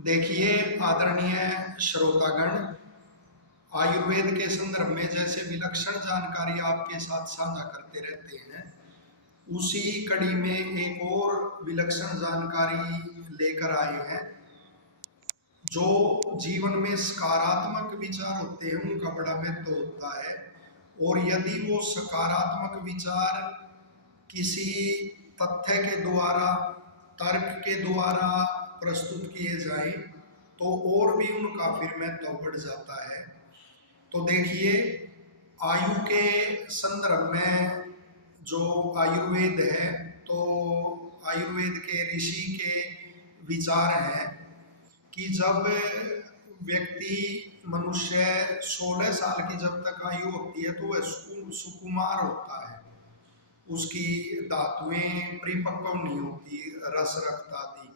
देखिए आदरणीय श्रोतागण, आयुर्वेद के संदर्भ में जैसे विलक्षण जानकारी आपके साथ साझा करते रहते हैं, उसी कड़ी में एक और विलक्षण जानकारी लेकर आए हैं। जो जीवन में सकारात्मक विचार होते हैं उनका बड़ा महत्व होता है, और यदि वो सकारात्मक विचार किसी तथ्य के द्वारा, तर्क के द्वारा प्रस्तुत किए जाए तो और भी उनका फिर महत्व बढ़ जाता है। तो देखिए, आयु के संदर्भ में जो आयुर्वेद है, तो आयुर्वेद के ऋषि के विचार हैं कि जब व्यक्ति मनुष्य 16 साल की जब तक आयु होती है तो वह सुकुमार होता है। उसकी धातुएं परिपक्व नहीं होती, रस रक्त आदि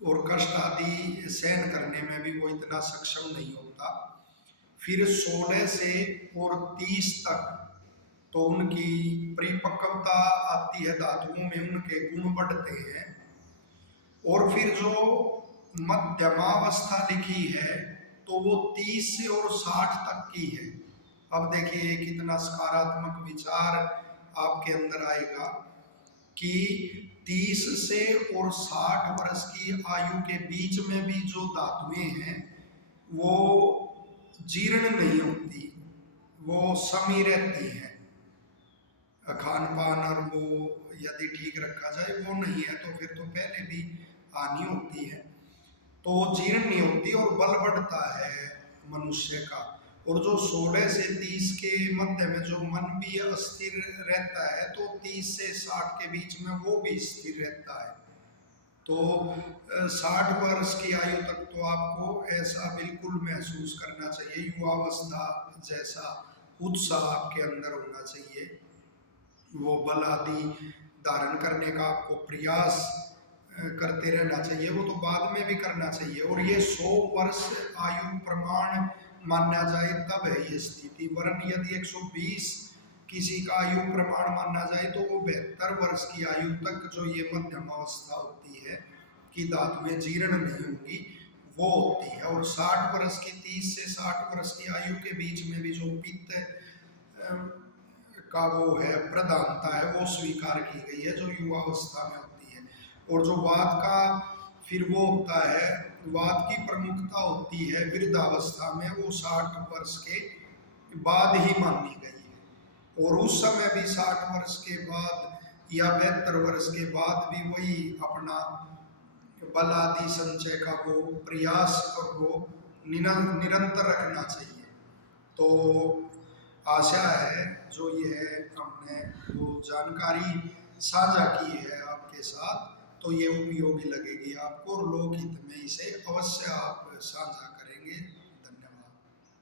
और कष्ट आदि सहन करने में भी वो इतना सक्षम नहीं होता। फिर 16 से और 30 तक तो उनकी परिपक्वता आती है, धातुओं में उनके गुण बढ़ते हैं। और फिर जो मध्यमावस्था लिखी है तो वो 30 से और 60 तक की है। अब देखिए कितना सकारात्मक विचार आपके अंदर आएगा कि 30 से और 60 वर्ष की आयु के बीच में भी जो धातुएं हैं वो जीर्ण नहीं होती, वो समी रहती हैं। खान पान और वो यदि ठीक रखा जाए वो नहीं है तो फिर तो पहले भी हानि होती है, तो जीर्ण नहीं होती और बल बढ़ता है मनुष्य का। और जो 16 से 30 के मध्य में जो मन भी अस्थिर रहता है तो 30 से 60 के बीच में वो भी स्थिर रहता है। तो 60 वर्ष की आयु तक तो आपको ऐसा बिल्कुल महसूस करना चाहिए, युवावस्था जैसा उत्साह आपके अंदर होना चाहिए, वो बल आदि धारण करने का आपको प्रयास करते रहना चाहिए। वो तो बाद में भी करना चाहिए। और ये 100 वर्ष आयु प्रमाण माना जाए तब है ये स्थिति, वरन यदि 120 किसी का आयु प्रमाण माना जाए तो वो 72 वर्ष की आयु तक जो ये मध्यम अवस्था होती है कि धातुएं जीर्ण नहीं होंगी वो होती है। और 60 वर्ष की 30 से 60 वर्ष की आयु के बीच में भी जो पित्त का वो है प्रधानता है वो स्वीकार की गई है, जो युवावस्था में होती है। और जो वात का फिर वो होता है, वात की प्रमुखता होती है वृद्धावस्था में, वो 60 वर्ष के बाद ही मानी गई है। और उस समय भी 60 वर्ष के बाद या 72 वर्ष के बाद भी वही अपना बल आदि संचय का वो प्रयास और वो निरंतर रखना चाहिए। तो आशा है जो ये हमने वो जानकारी साझा की है आपके साथ तो ये उपयोगी लगेगी आपको, और लोकहित में इसे अवश्य आप साझा करेंगे।